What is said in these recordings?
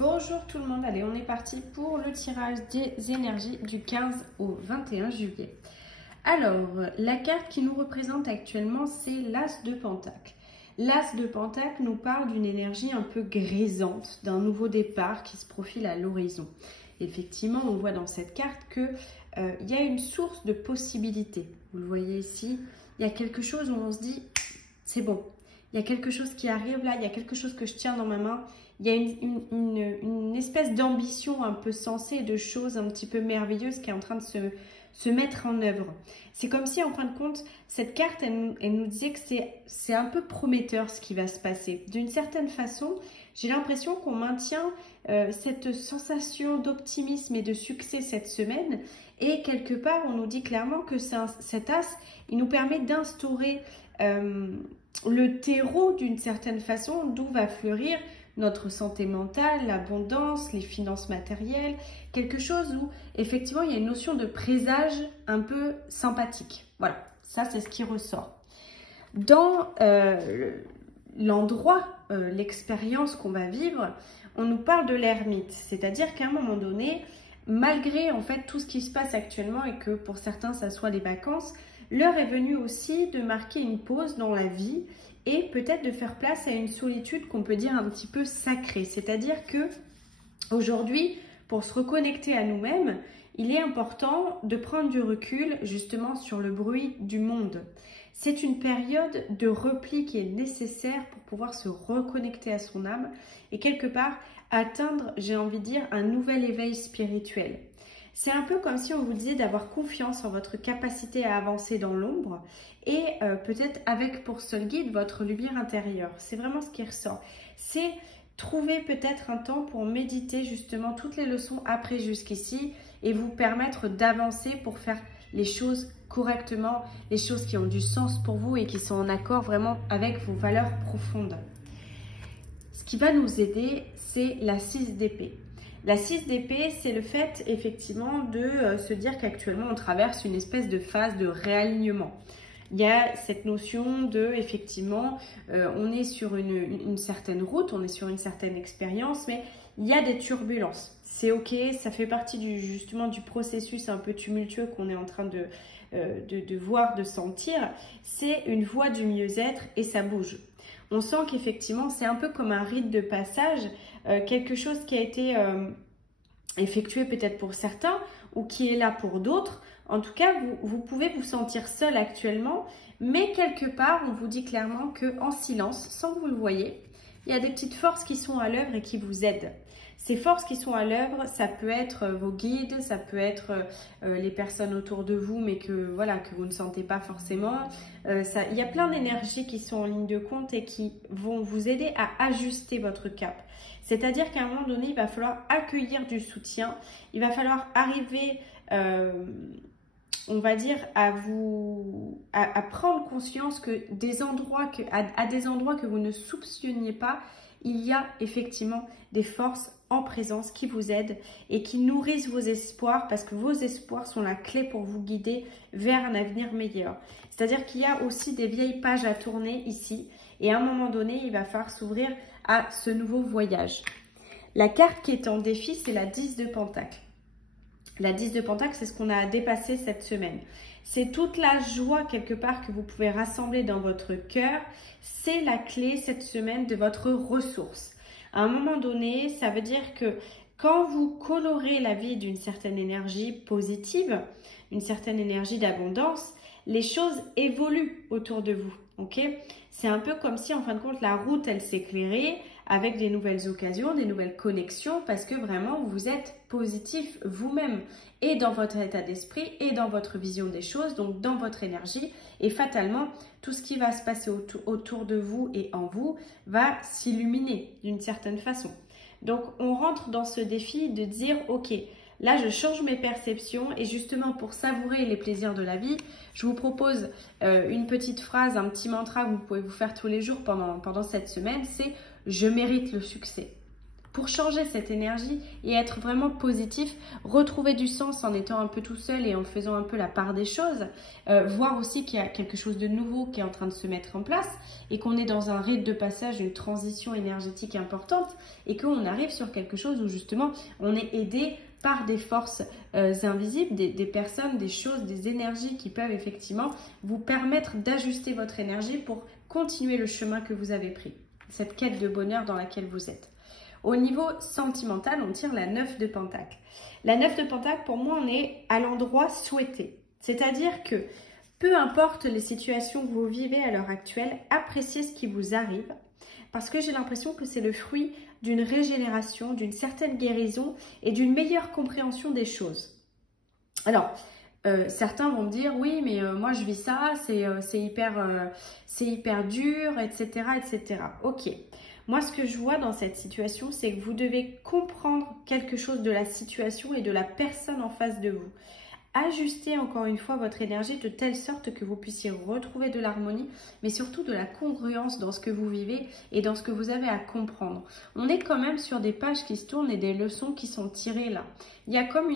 Bonjour tout le monde, allez on est parti pour le tirage des énergies du 15 au 21 juillet. Alors, la carte qui nous représente actuellement, c'est l'As de Pentacle. L'As de Pentacle nous parle d'une énergie un peu grisante, d'un nouveau départ qui se profile à l'horizon. Effectivement, on voit dans cette carte qu'il y a une source de possibilités. Vous le voyez ici, il y a quelque chose où on se dit, c'est bon. Il y a quelque chose qui arrive là, il y a quelque chose que je tiens dans ma main. Il y a une espèce d'ambition un peu sensée, de choses un petit peu merveilleuses qui est en train de se mettre en œuvre. C'est comme si, en fin de compte, cette carte, elle nous disait que c'est un peu prometteur ce qui va se passer. D'une certaine façon, j'ai l'impression qu'on maintient cette sensation d'optimisme et de succès cette semaine. Et quelque part, on nous dit clairement que cet as, il nous permet d'instaurer le terreau d'une certaine façon d'où va fleurir notre santé mentale, l'abondance, les finances matérielles, quelque chose où effectivement il y a une notion de présage un peu sympathique. Voilà, ça c'est ce qui ressort. Dans l'endroit, l'expérience qu'on va vivre, on nous parle de l'ermite, c'est-à-dire qu'à un moment donné, malgré en fait tout ce qui se passe actuellement et que pour certains ça soit les vacances, l'heure est venue aussi de marquer une pause dans la vie et peut-être de faire place à une solitude qu'on peut dire un petit peu sacrée. C'est-à-dire que aujourd'hui, pour se reconnecter à nous-mêmes, il est important de prendre du recul justement sur le bruit du monde. C'est une période de repli qui est nécessaire pour pouvoir se reconnecter à son âme et quelque part atteindre, j'ai envie de dire, un nouvel éveil spirituel. C'est un peu comme si on vous disait d'avoir confiance en votre capacité à avancer dans l'ombre et peut-être avec pour seul guide votre lumière intérieure. C'est vraiment ce qui ressort. C'est trouver peut-être un temps pour méditer justement toutes les leçons apprises jusqu'ici et vous permettre d'avancer pour faire les choses correctement, les choses qui ont du sens pour vous et qui sont en accord vraiment avec vos valeurs profondes. Ce qui va nous aider, c'est la 6 d'épée. La 6 d'épée, c'est le fait effectivement de se dire qu'actuellement on traverse une espèce de phase de réalignement. Il y a cette notion de, effectivement, on est sur une certaine route, on est sur une certaine expérience, mais il y a des turbulences. C'est ok, ça fait partie justement du processus un peu tumultueux qu'on est en train de voir, de sentir. C'est une voie du mieux-être et ça bouge. On sent qu'effectivement, c'est un peu comme un rite de passage, quelque chose qui a été effectué peut-être pour certains ou qui est là pour d'autres. En tout cas, vous pouvez vous sentir seul actuellement, mais quelque part, on vous dit clairement qu'en silence, sans que vous le voyez, il y a des petites forces qui sont à l'œuvre et qui vous aident. Ces forces qui sont à l'œuvre, ça peut être vos guides, ça peut être les personnes autour de vous, mais que vous ne sentez pas forcément. Il y a plein d'énergies qui sont en ligne de compte et qui vont vous aider à ajuster votre cap. C'est-à-dire qu'à un moment donné, il va falloir accueillir du soutien, il va falloir arriver, on va dire, à prendre conscience que à des endroits que vous ne soupçonniez pas, il y a effectivement des forces en présence qui vous aident et qui nourrissent vos espoirs parce que vos espoirs sont la clé pour vous guider vers un avenir meilleur. C'est-à-dire qu'il y a aussi des vieilles pages à tourner ici et à un moment donné, il va falloir s'ouvrir à ce nouveau voyage. La carte qui est en défi, c'est la 10 de Pentacle. La 10 de Pentacle, c'est ce qu'on a dépassé cette semaine. C'est toute la joie quelque part que vous pouvez rassembler dans votre cœur. C'est la clé cette semaine de votre ressource. À un moment donné, ça veut dire que quand vous colorez la vie d'une certaine énergie positive, une certaine énergie d'abondance, les choses évoluent autour de vous. Okay, c'est un peu comme si en fin de compte la route elle s'éclairait avec des nouvelles occasions, des nouvelles connexions parce que vraiment vous êtes positif vous-même et dans votre état d'esprit et dans votre vision des choses, donc dans votre énergie et fatalement tout ce qui va se passer autour de vous et en vous va s'illuminer d'une certaine façon. Donc on rentre dans ce défi de dire ok, là, je change mes perceptions et justement pour savourer les plaisirs de la vie, je vous propose une petite phrase, un petit mantra que vous pouvez vous faire tous les jours pendant cette semaine, c'est « Je mérite le succès ». pour changer cette énergie et être vraiment positif, retrouver du sens en étant un peu tout seul et en faisant un peu la part des choses, voir aussi qu'il y a quelque chose de nouveau qui est en train de se mettre en place et qu'on est dans un rite de passage, une transition énergétique importante et qu'on arrive sur quelque chose où justement on est aidé par des forces invisibles, des personnes, des choses, des énergies qui peuvent effectivement vous permettre d'ajuster votre énergie pour continuer le chemin que vous avez pris, cette quête de bonheur dans laquelle vous êtes. Au niveau sentimental, on tire la 9 de Pentacle. La 9 de Pentacle, pour moi, on est à l'endroit souhaité. C'est-à-dire que peu importe les situations que vous vivez à l'heure actuelle, appréciez ce qui vous arrive parce que j'ai l'impression que c'est le fruit d'une régénération, d'une certaine guérison et d'une meilleure compréhension des choses. Alors, certains vont me dire, oui, mais moi je vis ça, c'est hyper dur, etc., etc. Ok. Moi, ce que je vois dans cette situation, c'est que vous devez comprendre quelque chose de la situation et de la personne en face de vous. Ajustez encore une fois votre énergie de telle sorte que vous puissiez retrouver de l'harmonie, mais surtout de la congruence dans ce que vous vivez et dans ce que vous avez à comprendre. On est quand même sur des pages qui se tournent et des leçons qui sont tirées là. Il y a comme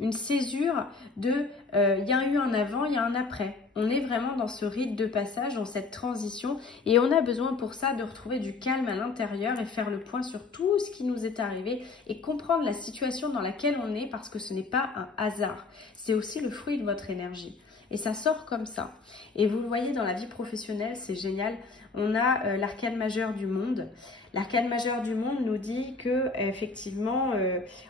une césure de il y a eu un avant, il y a un après. On est vraiment dans ce rite de passage, dans cette transition et on a besoin pour ça de retrouver du calme à l'intérieur et faire le point sur tout ce qui nous est arrivé et comprendre la situation dans laquelle on est parce que ce n'est pas un hasard. C'est aussi le fruit de votre énergie. Et ça sort comme ça. Et vous le voyez dans la vie professionnelle, c'est génial. On a l'arcane majeur du monde. L'arcane majeur du monde nous dit que effectivement,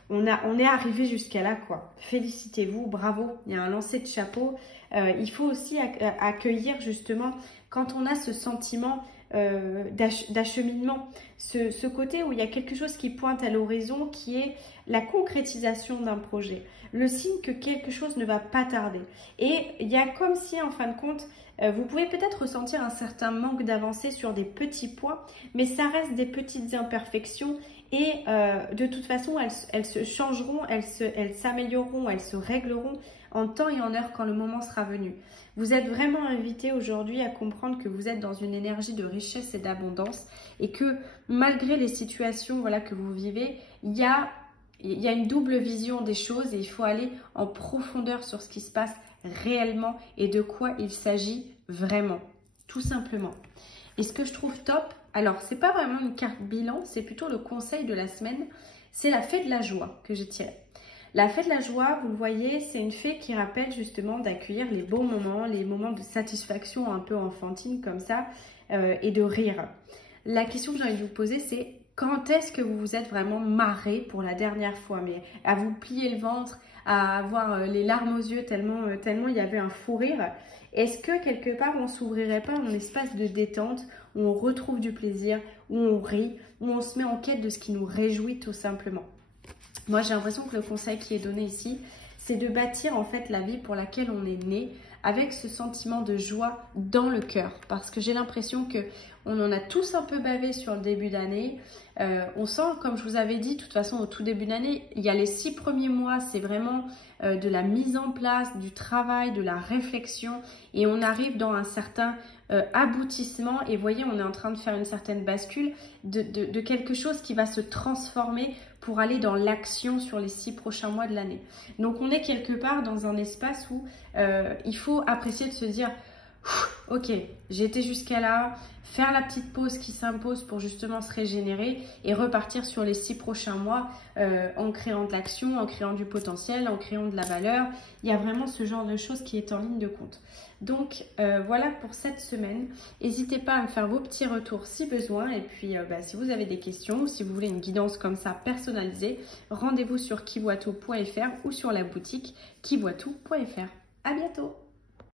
on est arrivé jusqu'à là, quoi. Félicitez-vous, bravo. Il y a un lancer de chapeau. Il faut aussi accueillir justement quand on a ce sentiment d'acheminement, ce côté où il y a quelque chose qui pointe à l'horizon, qui est la concrétisation d'un projet, le signe que quelque chose ne va pas tarder. Et il y a comme si, en fin de compte, vous pouvez peut-être ressentir un certain manque d'avancée sur des petits points, mais ça reste des petites imperfections et de toute façon, elles se changeront, elles s'amélioreront, elles se régleront en temps et en heure quand le moment sera venu. Vous êtes vraiment invité aujourd'hui à comprendre que vous êtes dans une énergie de richesse et d'abondance et que malgré les situations que vous vivez, il y a une double vision des choses et il faut aller en profondeur sur ce qui se passe réellement et de quoi il s'agit vraiment, tout simplement. Et ce que je trouve top, alors c'est pas vraiment une carte bilan, c'est plutôt le conseil de la semaine, c'est la fée de la joie que j'ai tirée. La fée de la joie, vous le voyez, c'est une fée qui rappelle justement d'accueillir les beaux moments, les moments de satisfaction un peu enfantine comme ça et de rire. La question que j'ai envie de vous poser, c'est quand est-ce que vous vous êtes vraiment marré pour la dernière fois, mais à vous plier le ventre, à avoir les larmes aux yeux tellement il y avait un fou rire. Est-ce que quelque part on s'ouvrirait pas un espace de détente où on retrouve du plaisir, où on rit, où on se met en quête de ce qui nous réjouit tout simplement? Moi j'ai l'impression que le conseil qui est donné ici, c'est de bâtir en fait la vie pour laquelle on est né avec ce sentiment de joie dans le cœur. Parce que j'ai l'impression que on en a tous un peu bavé sur le début d'année. On sent, comme je vous avais dit, de toute façon au tout début d'année, il y a les 6 premiers mois, c'est vraiment de la mise en place, du travail, de la réflexion. Et on arrive dans un certain aboutissement. Et vous voyez, on est en train de faire une certaine bascule de quelque chose qui va se transformer pour aller dans l'action sur les 6 prochains mois de l'année. Donc on est quelque part dans un espace où il faut apprécier de se dire ok, j'ai été jusqu'à là, faire la petite pause qui s'impose pour justement se régénérer et repartir sur les 6 prochains mois en créant de l'action, en créant du potentiel, en créant de la valeur. Il y a vraiment ce genre de choses qui est en ligne de compte. Donc voilà pour cette semaine. N'hésitez pas à me faire vos petits retours si besoin. Et puis si vous avez des questions ou si vous voulez une guidance comme ça personnalisée, rendez-vous sur kivoitou.fr ou sur la boutique kivoitou.fr. À bientôt!